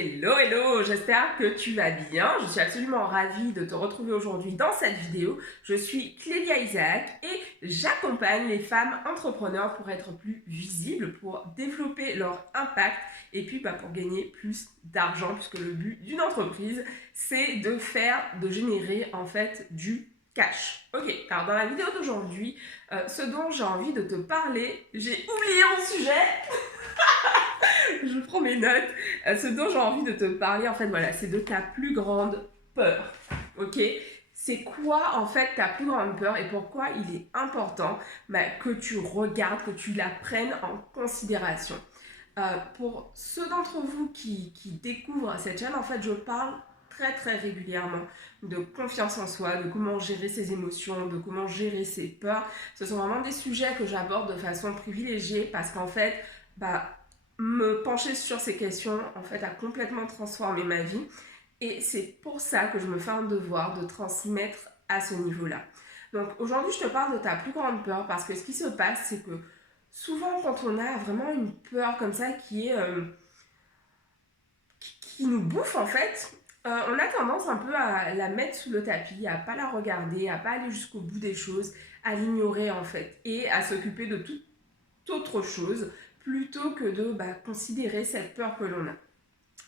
Hello, hello, j'espère que tu vas bien. Je suis absolument ravie de te retrouver aujourd'hui dans cette vidéo. Je suis Clélia Isaac et j'accompagne les femmes entrepreneurs pour être plus visibles, pour développer leur impact et puis pour gagner plus d'argent puisque le but d'une entreprise, c'est de générer en fait du cash. Ok, alors dans la vidéo d'aujourd'hui, ce dont j'ai envie de te parler, j'ai oublié mon sujet. Je prends mes notes. Ce dont j'ai envie de te parler, en fait, voilà, c'est de ta plus grande peur. Ok? C'est quoi, en fait, ta plus grande peur et pourquoi il est important que tu regardes, que tu la prennes en considération. Pour ceux d'entre vous qui découvrent cette chaîne, en fait, je parle très régulièrement de confiance en soi, de comment gérer ses émotions, de comment gérer ses peurs. Ce sont vraiment des sujets que j'aborde de façon privilégiée parce qu'en fait, me pencher sur ces questions en fait a complètement transformé ma vie et c'est pour ça que je me fais un devoir de transmettre à ce niveau-là. Donc aujourd'hui je te parle de ta plus grande peur parce que ce qui se passe c'est que souvent quand on a vraiment une peur comme ça qui nous bouffe en fait, on a tendance un peu à la mettre sous le tapis, à pas la regarder, à pas aller jusqu'au bout des choses, à l'ignorer en fait et à s'occuper de toute autre chose plutôt que de considérer cette peur que l'on a.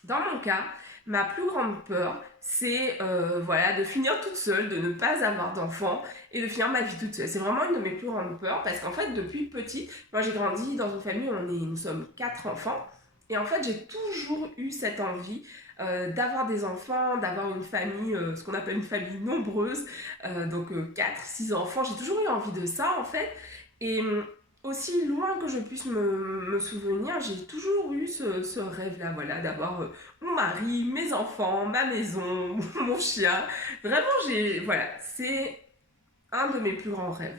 Dans mon cas, ma plus grande peur, c'est de finir toute seule, de ne pas avoir d'enfant et de finir ma vie toute seule. C'est vraiment une de mes plus grandes peurs parce qu'en fait, depuis petite, moi j'ai grandi dans une famille où nous sommes 4 enfants et en fait, j'ai toujours eu cette envie d'avoir des enfants, d'avoir une famille, ce qu'on appelle une famille nombreuse, donc 4-6 enfants. J'ai toujours eu envie de ça en fait. Et aussi loin que je puisse me souvenir, j'ai toujours eu ce rêve-là, voilà, d'avoir mon mari, mes enfants, ma maison, mon chien. Vraiment, c'est un de mes plus grands rêves.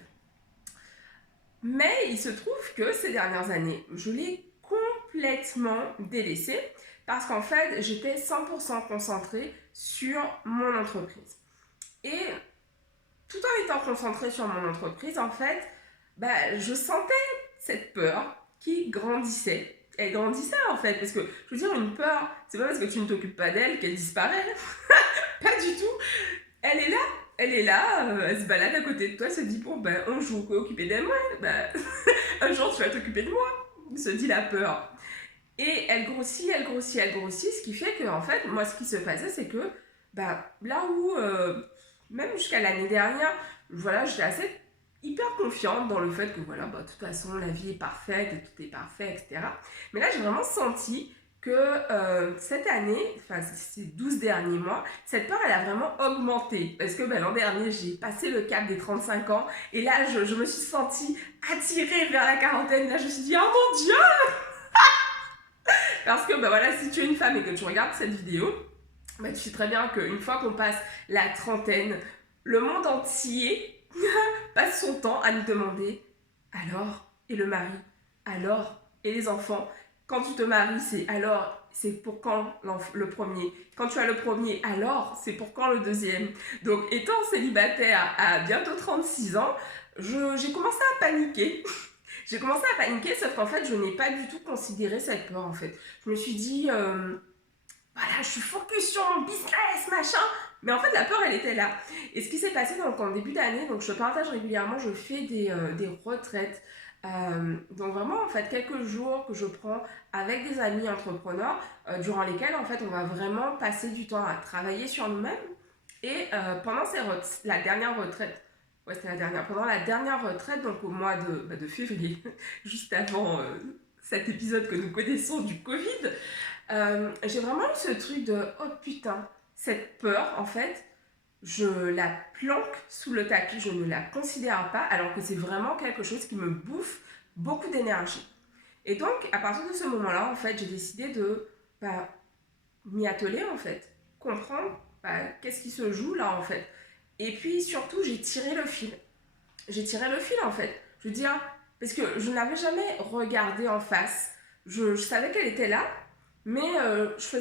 Mais il se trouve que ces dernières années, je l'ai complètement délaissé parce qu'en fait, j'étais 100% concentrée sur mon entreprise. Et tout en étant concentrée sur mon entreprise, en fait, je sentais cette peur qui grandissait. Elle grandissait en fait, parce que je veux dire, une peur, c'est pas parce que tu ne t'occupes pas d'elle qu'elle disparaît. Pas du tout. Elle est là, elle se balade à côté de toi, elle se dit bon on joue, occuper d'elle, un jour tu vas t'occuper de moi, se dit la peur. Et elle grossit, ce qui fait que en fait, moi ce qui se passait, c'est que là où même jusqu'à l'année dernière, voilà, j'étais assez hyper confiante dans le fait que voilà, de toute façon la vie est parfaite et tout est parfait, etc. Mais là j'ai vraiment senti que cette année, enfin ces 12 derniers mois, cette peur elle a vraiment augmenté. Parce que l'an dernier j'ai passé le cap des 35 ans et là je me suis sentie attirée vers la quarantaine. Là je me suis dit oh mon Dieu. Parce que si tu es une femme et que tu regardes cette vidéo, tu sais très bien qu'une fois qu'on passe la trentaine, le monde entier passe son temps à nous demander alors, et le mari, alors, et les enfants. Quand tu te maries, c'est pour quand le premier. Quand tu as le premier, alors, c'est pour quand le deuxième. Donc, étant célibataire à bientôt 36 ans, j'ai commencé à paniquer. J'ai commencé à paniquer, sauf qu'en fait, je n'ai pas du tout considéré cette peur, en fait. Je me suis dit, voilà, je suis focus sur mon business, machin. Mais en fait, la peur, elle était là. Et ce qui s'est passé donc, en début d'année, donc je partage régulièrement, je fais des retraites. Donc vraiment, en fait, quelques jours que je prends avec des amis entrepreneurs, durant lesquels, en fait, on va vraiment passer du temps à travailler sur nous-mêmes. Et pendant la dernière retraite, ouais, c'était la dernière, pendant la dernière retraite, donc au mois de février, juste avant cet épisode que nous connaissons du Covid, j'ai vraiment eu ce truc de oh putain, cette peur en fait, je la planque sous le tapis, je ne la considère pas alors que c'est vraiment quelque chose qui me bouffe beaucoup d'énergie. Et donc à partir de ce moment-là en fait, j'ai décidé de m'y atteler en fait, comprendre qu'est-ce qui se joue là en fait. Et puis surtout j'ai tiré le fil. J'ai tiré le fil en fait. Je veux dire, parce que je ne l'avais jamais regardée en face. Je savais qu'elle était là, mais je faisais